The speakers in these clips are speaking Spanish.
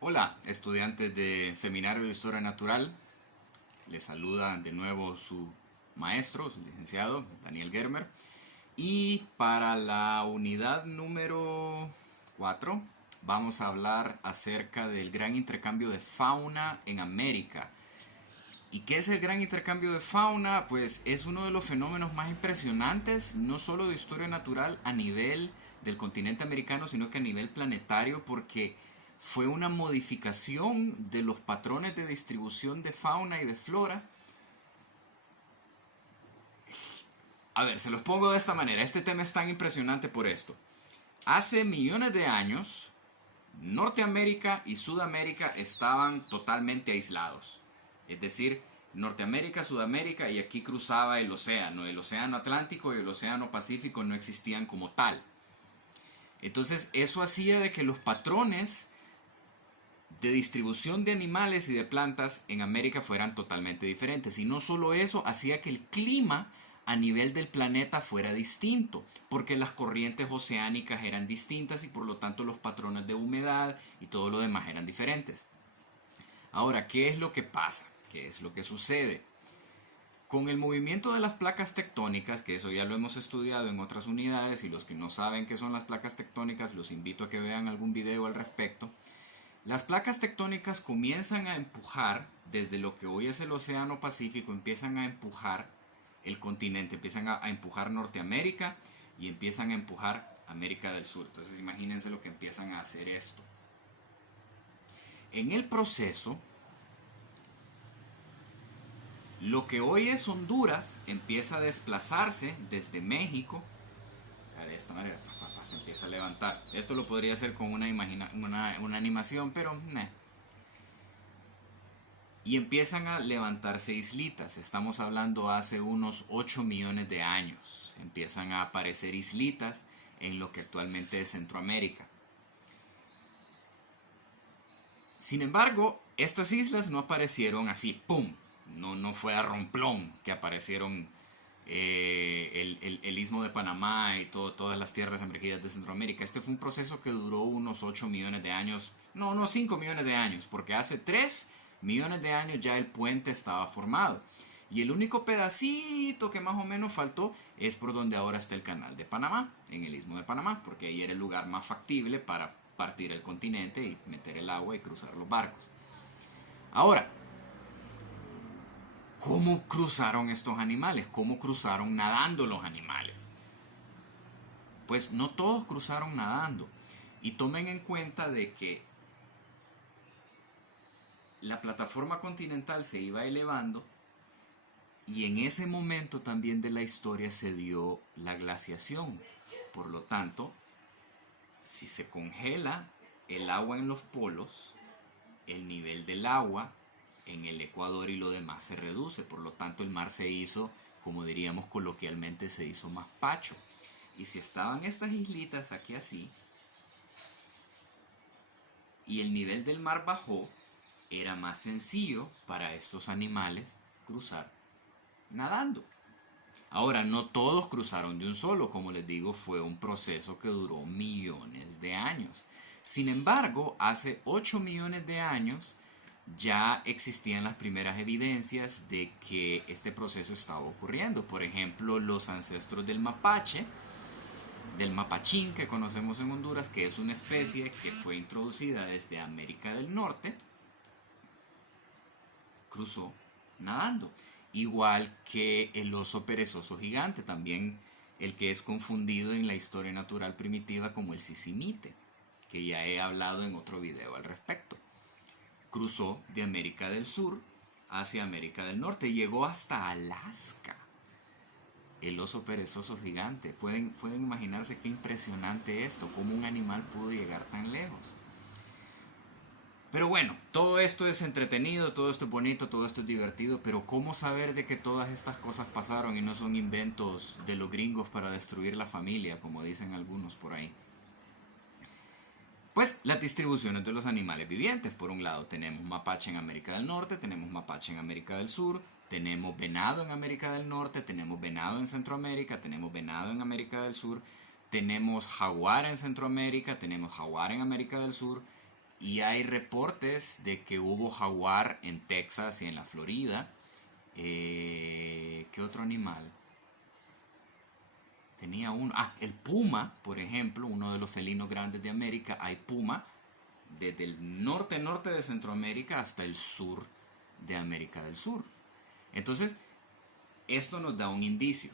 Hola, estudiantes de Seminario de Historia Natural. Les saluda de nuevo su maestro, su licenciado, Daniel Germer. Y para la unidad número 4 vamos a hablar acerca del gran intercambio de fauna en América. ¿Y qué es el gran intercambio de fauna? Pues es uno de los fenómenos más impresionantes, no solo de historia natural a nivel del continente americano, sino que a nivel planetario, porque fue una modificación de los patrones de distribución de fauna y de flora. A ver, se los pongo de esta manera. Este tema es tan impresionante por esto. Hace millones de años, Norteamérica y Sudamérica estaban totalmente aislados. Es decir, Norteamérica, Sudamérica y aquí cruzaba el océano. El océano Atlántico y el océano Pacífico no existían como tal. Entonces eso hacía de que los patrones de distribución de animales y de plantas en América fueran totalmente diferentes. Y no solo eso, hacía que el clima a nivel del planeta fuera distinto, porque las corrientes oceánicas eran distintas y por lo tanto los patrones de humedad y todo lo demás eran diferentes. Ahora, ¿qué es lo que pasa? ¿Qué es lo que sucede? Con el movimiento de las placas tectónicas, que eso ya lo hemos estudiado en otras unidades, y los que no saben qué son las placas tectónicas, los invito a que vean algún video al respecto. Las placas tectónicas comienzan a empujar, desde lo que hoy es el Océano Pacífico, empiezan a empujar el continente, empiezan a empujar Norteamérica y empiezan a empujar América del Sur. Entonces imagínense lo que empiezan a hacer esto. En el proceso, lo que hoy es Honduras empieza a desplazarse desde México. De esta manera se empieza a levantar. Esto lo podría hacer con una animación, pero nah. Y empiezan a levantarse islitas. Estamos hablando hace unos 8 millones de años. Empiezan a aparecer islitas en lo que actualmente es Centroamérica. Sin embargo, estas islas no aparecieron así, ¡pum! No fue a romplón que aparecieron el istmo de Panamá y todas las tierras emergidas de Centroamérica. Este fue un proceso que duró unos 8 millones de años, no, unos 5 millones de años, porque hace 3 millones de años ya el puente estaba formado. Y el único pedacito que más o menos faltó es por donde ahora está el canal de Panamá, en el istmo de Panamá, porque ahí era el lugar más factible para partir el continente y meter el agua y cruzar los barcos. Ahora, ¿cómo cruzaron estos animales? ¿Cómo cruzaron nadando los animales? Pues no todos cruzaron nadando. Y tomen en cuenta de que la plataforma continental se iba elevando y en ese momento también de la historia se dio la glaciación. Por lo tanto, si se congela el agua en los polos, el nivel del agua en el Ecuador y lo demás se reduce. Por lo tanto, el mar se hizo, como diríamos coloquialmente, se hizo más pacho. Y si estaban estas islitas aquí así, y el nivel del mar bajó, era más sencillo para estos animales cruzar nadando. Ahora, no todos cruzaron de un solo, como les digo, fue un proceso que duró millones de años. Sin embargo, hace 8 millones de años ya existían las primeras evidencias de que este proceso estaba ocurriendo. Por ejemplo, los ancestros del mapache, del mapachín que conocemos en Honduras, que es una especie que fue introducida desde América del Norte, cruzó nadando. Igual que el oso perezoso gigante, también el que es confundido en la historia natural primitiva como el sisimite, que ya he hablado en otro video al respecto. Cruzó de América del Sur hacia América del Norte, llegó hasta Alaska. El oso perezoso gigante. Pueden imaginarse qué impresionante esto, cómo un animal pudo llegar tan lejos. Pero bueno, todo esto es entretenido, todo esto es bonito, todo esto es divertido, pero ¿cómo saber de que todas estas cosas pasaron y no son inventos de los gringos para destruir la familia, como dicen algunos por ahí? Pues las distribuciones de los animales vivientes. Por un lado tenemos mapache en América del Norte, tenemos mapache en América del Sur, tenemos venado en América del Norte, tenemos venado en Centroamérica, tenemos venado en América del Sur, tenemos jaguar en Centroamérica, tenemos jaguar en América del Sur, Y hay reportes de que hubo jaguar en Texas y en la Florida. ¿Qué otro animal? Tenía uno. Ah, el puma, por ejemplo, uno de los felinos grandes de América. Hay puma desde el norte de Centroamérica hasta el sur de América del Sur. Entonces, esto nos da un indicio,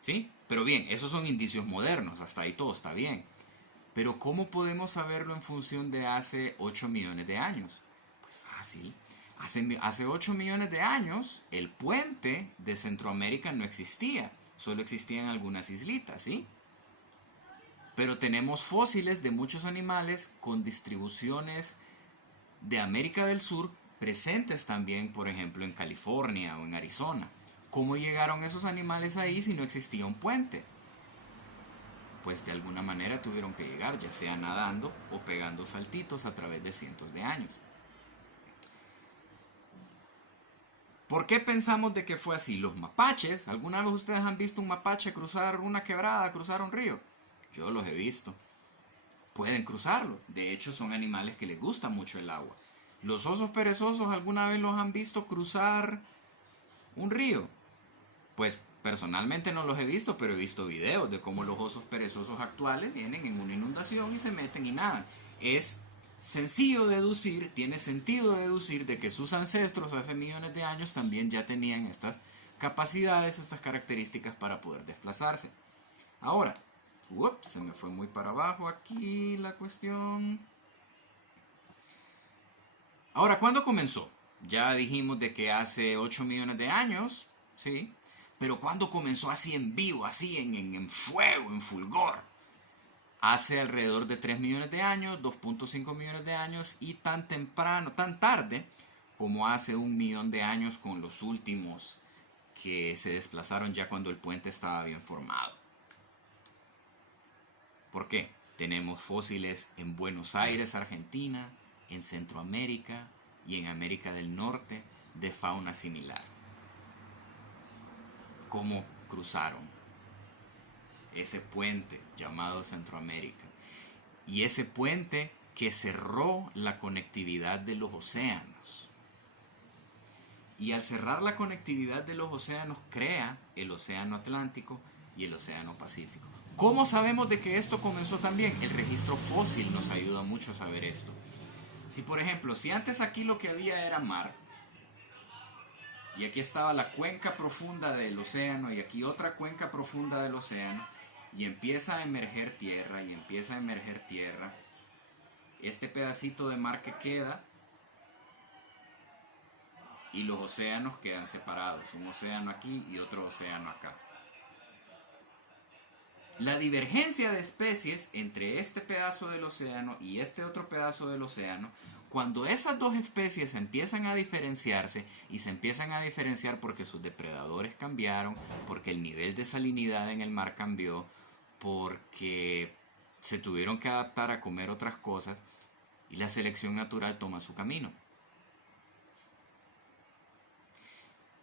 ¿sí? Pero bien, esos son indicios modernos, hasta ahí todo está bien. Pero ¿cómo podemos saberlo en función de hace 8 millones de años? Pues fácil. Hace 8 millones de años el puente de Centroamérica no existía, solo existían algunas islitas, ¿sí? Pero tenemos fósiles de muchos animales con distribuciones de América del Sur presentes también, por ejemplo, en California o en Arizona. ¿Cómo llegaron esos animales ahí si no existía un puente? Pues de alguna manera tuvieron que llegar, ya sea nadando o pegando saltitos a través de cientos de años. ¿Por qué pensamos de que fue así? Los mapaches, ¿alguna vez ustedes han visto un mapache cruzar una quebrada, cruzar un río? Yo los he visto. Pueden cruzarlo. De hecho, son animales que les gusta mucho el agua. ¿Los osos perezosos alguna vez los han visto cruzar un río? Pues personalmente no los he visto, pero he visto videos de cómo los osos perezosos actuales vienen en una inundación y se meten y nadan. Es sencillo deducir, tiene sentido deducir de que sus ancestros hace millones de años también ya tenían estas capacidades, estas características para poder desplazarse. Ahora, se me fue muy para abajo aquí la cuestión. Ahora, ¿cuándo comenzó? Ya dijimos de que hace 8 millones de años, ¿sí? Pero ¿cuándo comenzó así en vivo, así en fuego, en fulgor? Hace alrededor de 3 millones de años, 2.5 millones de años y tan temprano, tan tarde como hace 1 millón de años con los últimos que se desplazaron ya cuando el puente estaba bien formado. ¿Por qué? Tenemos fósiles en Buenos Aires, Argentina, en Centroamérica y en América del Norte de fauna similar. ¿Cómo cruzaron ese puente llamado Centroamérica? Y ese puente que cerró la conectividad de los océanos. Y al cerrar la conectividad de los océanos crea el océano Atlántico y el océano Pacífico. ¿Cómo sabemos de que esto comenzó también? El registro fósil nos ayuda mucho a saber esto. Si por ejemplo, si antes aquí lo que había era mar, y aquí estaba la cuenca profunda del océano, y aquí otra cuenca profunda del océano, y empieza a emerger tierra, y empieza a emerger tierra, este pedacito de mar que queda, y los océanos quedan separados, un océano aquí y otro océano acá. La divergencia de especies entre este pedazo del océano y este otro pedazo del océano, cuando esas dos especies empiezan a diferenciarse, y se empiezan a diferenciar porque sus depredadores cambiaron, porque el nivel de salinidad en el mar cambió, porque se tuvieron que adaptar a comer otras cosas, y la selección natural toma su camino.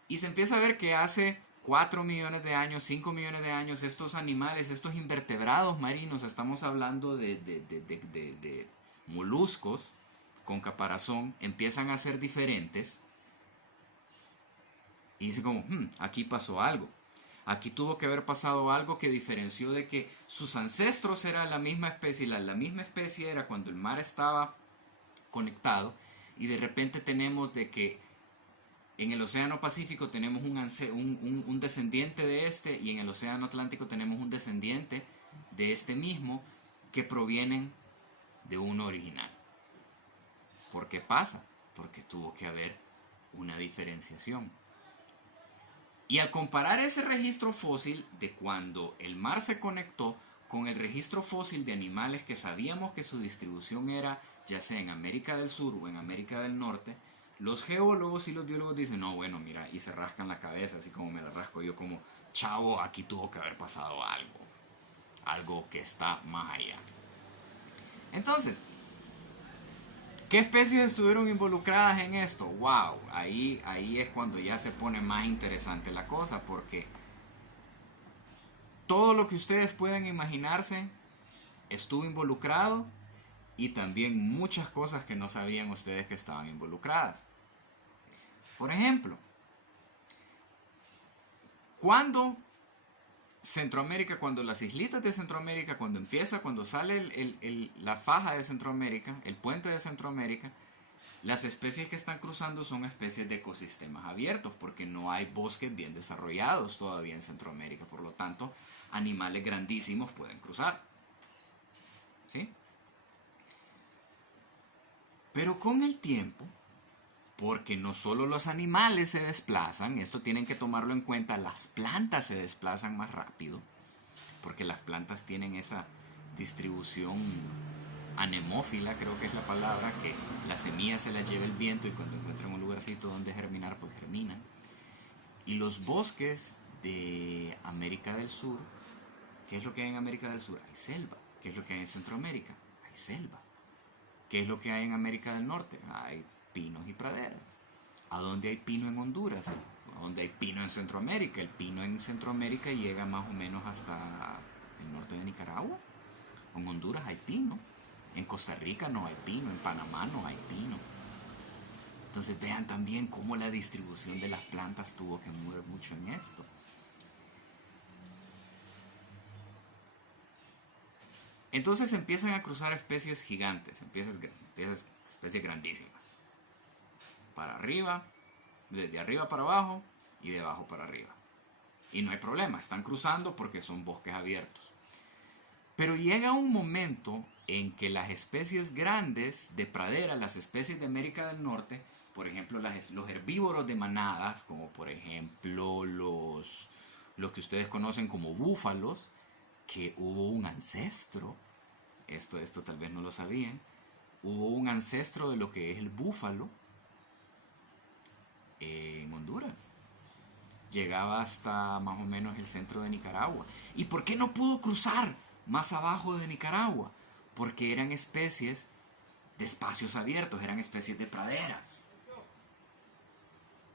Y se empieza a ver que hace 4 millones de años, 5 millones de años, estos animales, estos invertebrados marinos, estamos hablando de moluscos con caparazón, empiezan a ser diferentes. Y dice como, aquí pasó algo. Aquí tuvo que haber pasado algo que diferenció de que sus ancestros eran la misma especie. La misma especie era cuando el mar estaba conectado. Y de repente tenemos de que en el océano Pacífico tenemos un descendiente de este, y en el océano Atlántico tenemos un descendiente de este mismo, que provienen de uno original. ¿Por qué pasa? Porque tuvo que haber una diferenciación. Y al comparar ese registro fósil de cuando el mar se conectó con el registro fósil de animales que sabíamos que su distribución era ya sea en América del Sur o en América del Norte, los geólogos y los biólogos dicen, no, bueno, mira, y se rascan la cabeza, así como me la rasco yo, como, chavo, aquí tuvo que haber pasado algo que está más allá. Entonces, ¿qué especies estuvieron involucradas en esto? Wow, ahí es cuando ya se pone más interesante la cosa, porque todo lo que ustedes pueden imaginarse estuvo involucrado y también muchas cosas que no sabían ustedes que estaban involucradas. Por ejemplo, cuando Centroamérica, cuando las islitas de Centroamérica, cuando sale la faja de Centroamérica, el puente de Centroamérica, las especies que están cruzando son especies de ecosistemas abiertos porque no hay bosques bien desarrollados todavía en Centroamérica. Por lo tanto, animales grandísimos pueden cruzar. ¿Sí? Pero con el tiempo, porque no solo los animales se desplazan, esto tienen que tomarlo en cuenta, las plantas se desplazan más rápido, porque las plantas tienen esa distribución anemófila, creo que es la palabra, que la semilla se la lleva el viento y cuando encuentran un lugarcito donde germinar, pues germinan. Y los bosques de América del Sur, ¿qué es lo que hay en América del Sur? Hay selva. ¿Qué es lo que hay en Centroamérica? Hay selva. ¿Qué es lo que hay en América del Norte? Hay pinos y praderas. ¿A dónde hay pino en Honduras? ¿A dónde hay pino en Centroamérica? El pino en Centroamérica llega más o menos hasta el norte de Nicaragua. En Honduras hay pino. En Costa Rica no hay pino. En Panamá no hay pino. Entonces vean también cómo la distribución de las plantas tuvo que mover mucho en esto. Entonces empiezan a cruzar especies gigantes, especies grandísimas. Para arriba, desde arriba para abajo y de abajo para arriba. Y no hay problema, están cruzando porque son bosques abiertos. Pero llega un momento en que las especies grandes de pradera, las especies de América del Norte, por ejemplo los herbívoros de manadas, como por ejemplo los que ustedes conocen como búfalos, que hubo un ancestro, esto tal vez no lo sabían, hubo un ancestro de lo que es el búfalo en Honduras. Llegaba hasta más o menos el centro de Nicaragua. ¿Y por qué no pudo cruzar más abajo de Nicaragua? Porque eran especies de espacios abiertos, eran especies de praderas.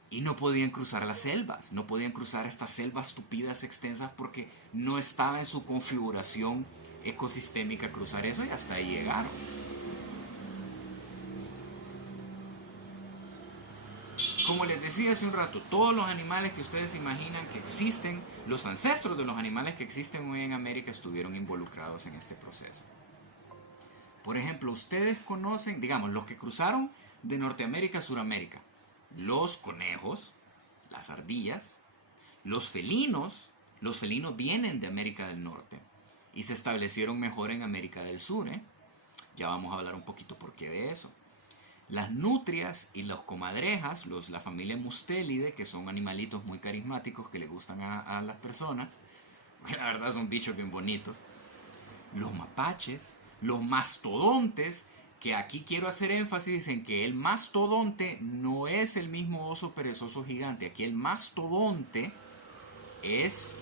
Y no podían cruzar las selvas, no podían cruzar estas selvas tupidas extensas porque no estaba en su configuración ecosistémica cruzar eso y hasta ahí llegaron. Como les decía hace un rato, todos los animales que ustedes imaginan que existen, los ancestros de los animales que existen hoy en América estuvieron involucrados en este proceso. Por ejemplo, ustedes conocen, digamos, los que cruzaron de Norteamérica a Suramérica, los conejos, las ardillas, los felinos vienen de América del Norte y se establecieron mejor en América del Sur. Ya vamos a hablar un poquito por qué de eso. Las nutrias y los comadrejas, la familia Mustelide, que son animalitos muy carismáticos que le gustan a las personas, porque la verdad son bichos bien bonitos. Los mapaches, los mastodontes, que aquí quiero hacer énfasis en que el mastodonte no es el mismo oso perezoso gigante. Aquí el mastodonte es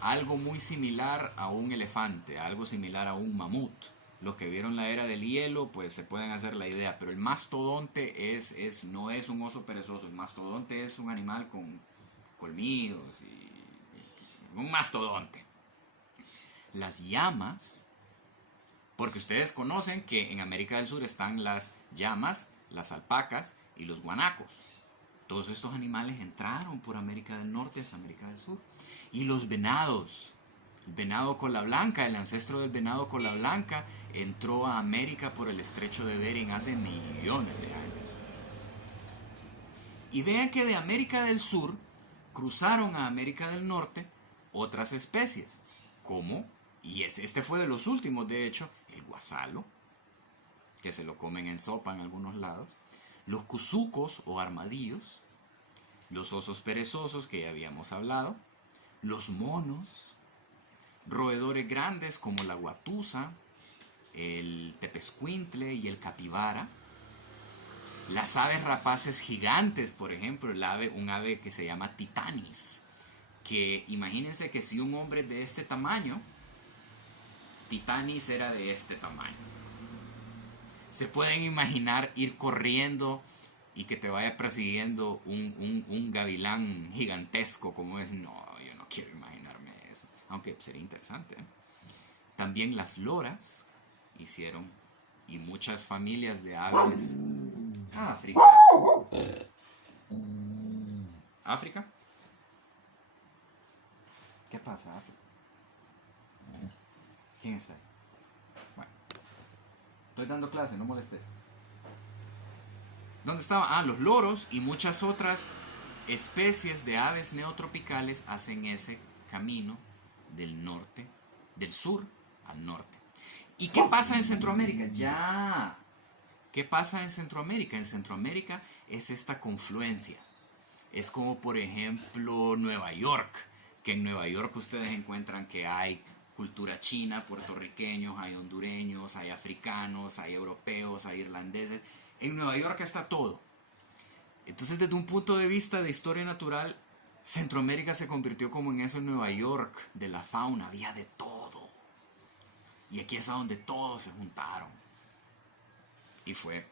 algo muy similar a un elefante, algo similar a un mamut. Los que vieron la era del hielo, pues se pueden hacer la idea, pero el mastodonte no es un oso perezoso, el mastodonte es un animal con colmillos y un mastodonte. Las llamas, porque ustedes conocen que en América del Sur están las llamas, las alpacas y los guanacos. Todos estos animales entraron por América del Norte hacia América del Sur. Y los venados, el venado cola blanca, el ancestro del venado cola blanca, entró a América por el estrecho de Bering hace millones de años. Y vean que de América del Sur cruzaron a América del Norte otras especies, como, y este fue de los últimos de hecho, el guasalo, que se lo comen en sopa en algunos lados, los cuzucos o armadillos, los osos perezosos que ya habíamos hablado, los monos, roedores grandes como la guatusa, el tepezcuintle y el capibara, las aves rapaces gigantes, por ejemplo, un ave que se llama titanis, que imagínense que si un hombre de este tamaño, Titanis era de este tamaño. Se pueden imaginar ir corriendo y que te vaya persiguiendo un gavilán gigantesco como es. No, yo no quiero imaginarme eso. Aunque sería interesante. También las loras hicieron y muchas familias de aves. África. ¿África? ¿Qué pasa, África? ¿Quién está ahí? Bueno, estoy dando clase, no molestes. ¿Dónde estaba? Los loros y muchas otras especies de aves neotropicales hacen ese camino del norte, del sur al norte. ¿Y qué pasa en Centroamérica? Ya. ¿Qué pasa en Centroamérica? En Centroamérica es esta confluencia. Es como por ejemplo Nueva York, que en Nueva York ustedes encuentran que hay cultura china, puertorriqueños, hay hondureños, hay africanos, hay europeos, hay irlandeses. En Nueva York está todo. Entonces, desde un punto de vista de historia natural, Centroamérica se convirtió como en eso en Nueva York, de la fauna, había de todo. Y aquí es a donde todos se juntaron. Y fue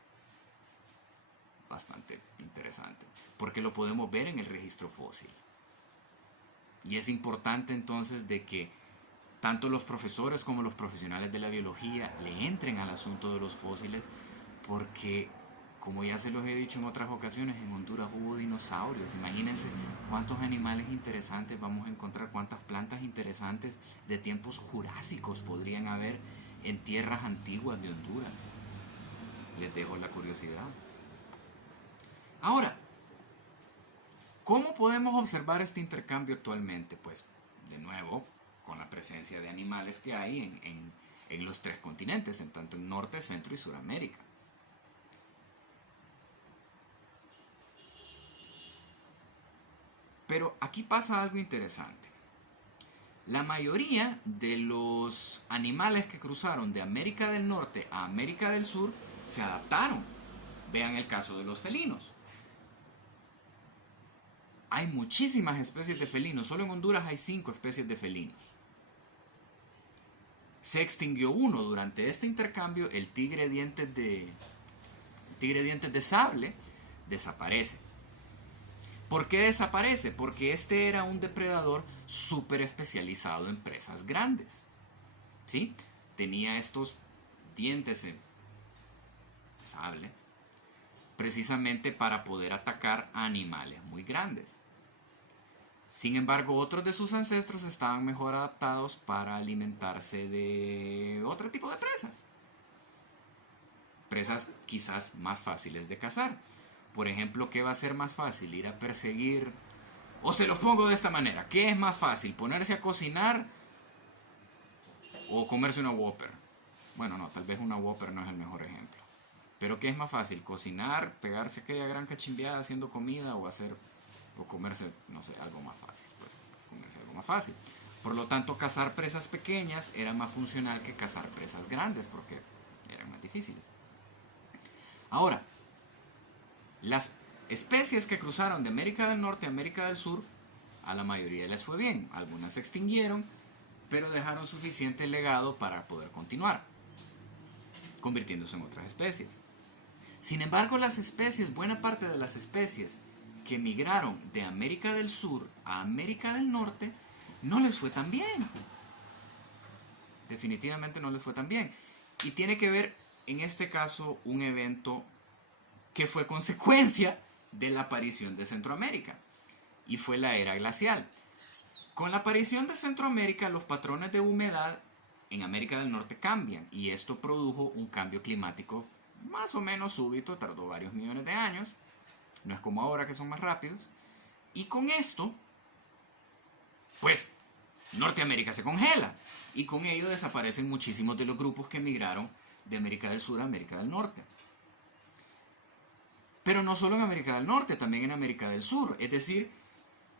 bastante interesante, porque lo podemos ver en el registro fósil. Y es importante entonces de que tanto los profesores como los profesionales de la biología le entren al asunto de los fósiles, porque como ya se los he dicho en otras ocasiones, en Honduras hubo dinosaurios. Imagínense cuántos animales interesantes vamos a encontrar, cuántas plantas interesantes de tiempos jurásicos podrían haber en tierras antiguas de Honduras. Les dejo la curiosidad. Ahora, ¿cómo podemos observar este intercambio actualmente? Pues, de nuevo, con la presencia de animales que hay en los tres continentes, en tanto en Norte, Centro y Suramérica. Pero aquí pasa algo interesante. La mayoría de los animales que cruzaron de América del Norte a América del Sur se adaptaron. Vean el caso de los felinos. Hay muchísimas especies de felinos. Solo en Honduras hay 5 especies de felinos. Se extinguió uno durante este intercambio, el tigre dientes de sable desaparece. ¿Por qué desaparece? Porque este era un depredador súper especializado en presas grandes. ¿Sí? Tenía estos dientes de sable precisamente para poder atacar a animales muy grandes. Sin embargo, otros de sus ancestros estaban mejor adaptados para alimentarse de otro tipo de presas. Presas quizás más fáciles de cazar. Por ejemplo, ¿qué va a ser más fácil? Ir a perseguir... O se los pongo de esta manera. ¿Qué es más fácil? ¿Ponerse a cocinar o comerse una Whopper? Bueno, no, tal vez una Whopper no es el mejor ejemplo. Pero ¿qué es más fácil? ¿Cocinar, pegarse aquella gran cachimbeada haciendo comida o comerse, no sé, algo más fácil? Pues comerse algo más fácil. Por lo tanto, cazar presas pequeñas era más funcional que cazar presas grandes porque eran más difíciles. Ahora, las especies que cruzaron de América del Norte a América del Sur, a la mayoría les fue bien. Algunas se extinguieron, pero dejaron suficiente legado para poder continuar, convirtiéndose en otras especies. Sin embargo, buena parte de las especies que migraron de América del Sur a América del Norte, no les fue tan bien. Definitivamente no les fue tan bien. Y tiene que ver, en este caso, un evento que fue consecuencia de la aparición de Centroamérica, y fue la era glacial. Con la aparición de Centroamérica, los patrones de humedad en América del Norte cambian, y esto produjo un cambio climático más o menos súbito, tardó varios millones de años, no es como ahora que son más rápidos, y con esto, pues, Norteamérica se congela, y con ello desaparecen muchísimos de los grupos que emigraron de América del Sur a América del Norte. Pero no solo en América del Norte, también en América del Sur. Es decir,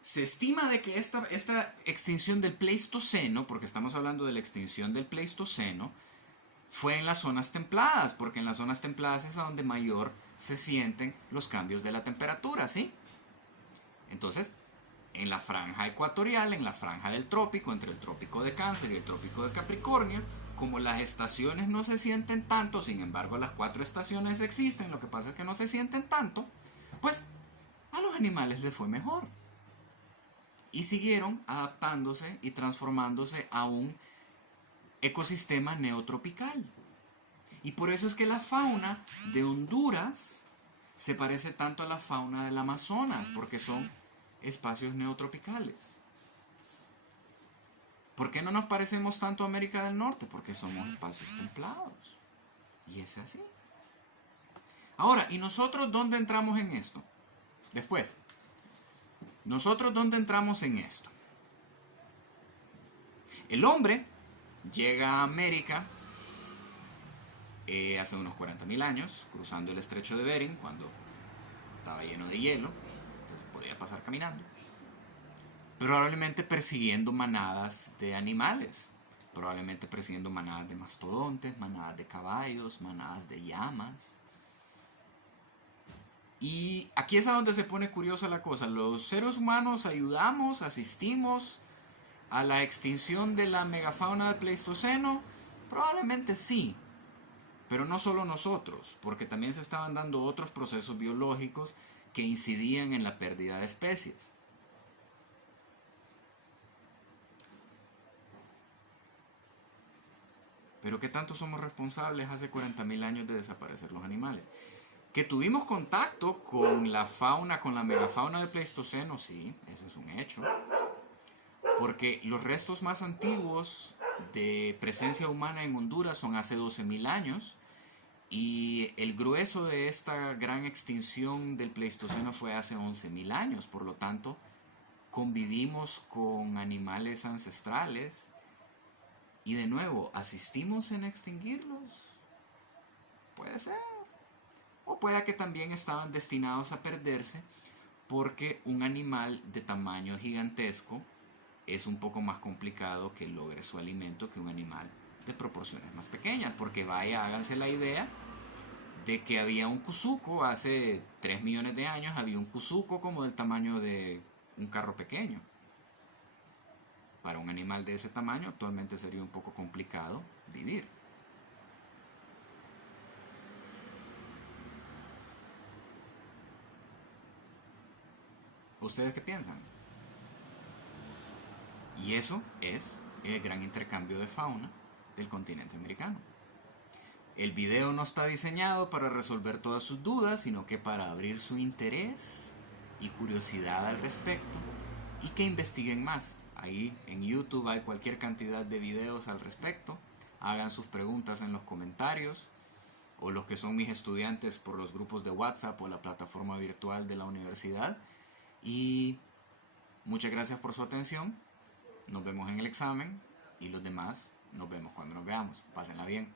se estima de que esta extinción del Pleistoceno, porque estamos hablando de la extinción del Pleistoceno, fue en las zonas templadas, porque en las zonas templadas es a donde mayor se sienten los cambios de la temperatura, ¿sí? Entonces, en la franja ecuatorial, en la franja del trópico, entre el trópico de Cáncer y el trópico de Capricornio, como las estaciones no se sienten tanto, sin embargo las 4 estaciones existen, lo que pasa es que no se sienten tanto, pues a los animales les fue mejor. Y siguieron adaptándose y transformándose a un ecosistema neotropical. Y por eso es que la fauna de Honduras se parece tanto a la fauna del Amazonas, porque son espacios neotropicales. ¿Por qué no nos parecemos tanto a América del Norte? Porque somos espacios templados. Y es así. Ahora, ¿y nosotros dónde entramos en esto? Después, ¿nosotros dónde entramos en esto? El hombre llega a América hace unos 40.000 años, cruzando el estrecho de Bering, cuando estaba lleno de hielo, entonces podía pasar caminando. Probablemente persiguiendo manadas de animales, probablemente persiguiendo manadas de mastodontes, manadas de caballos, manadas de llamas. Y aquí es a donde se pone curiosa la cosa. Los seres humanos ayudamos, asistimos a la extinción de la megafauna del Pleistoceno. Probablemente sí, pero no solo nosotros, porque también se estaban dando otros procesos biológicos que incidían en la pérdida de especies. Pero ¿qué tanto somos responsables hace 40.000 años de desaparecer los animales? Que tuvimos contacto con la fauna, con la megafauna del Pleistoceno, sí, eso es un hecho. Porque los restos más antiguos de presencia humana en Honduras son hace 12.000 años. Y el grueso de esta gran extinción del Pleistoceno fue hace 11.000 años. Por lo tanto, convivimos con animales ancestrales. Y de nuevo, ¿asistimos en extinguirlos? Puede ser. O puede que también estaban destinados a perderse porque un animal de tamaño gigantesco es un poco más complicado que logre su alimento que un animal de proporciones más pequeñas. Porque vaya, háganse la idea de que había un cuzuco hace 3 millones de años, había un cuzuco como del tamaño de un carro pequeño. Para un animal de ese tamaño actualmente sería un poco complicado vivir. ¿Ustedes qué piensan? Y eso es el gran intercambio de fauna del continente americano. El video no está diseñado para resolver todas sus dudas, sino que para abrir su interés y curiosidad al respecto y que investiguen más. Ahí en YouTube hay cualquier cantidad de videos al respecto. Hagan sus preguntas en los comentarios, o los que son mis estudiantes por los grupos de WhatsApp o la plataforma virtual de la universidad. Y muchas gracias por su atención. Nos vemos en el examen y los demás nos vemos cuando nos veamos. Pásenla bien.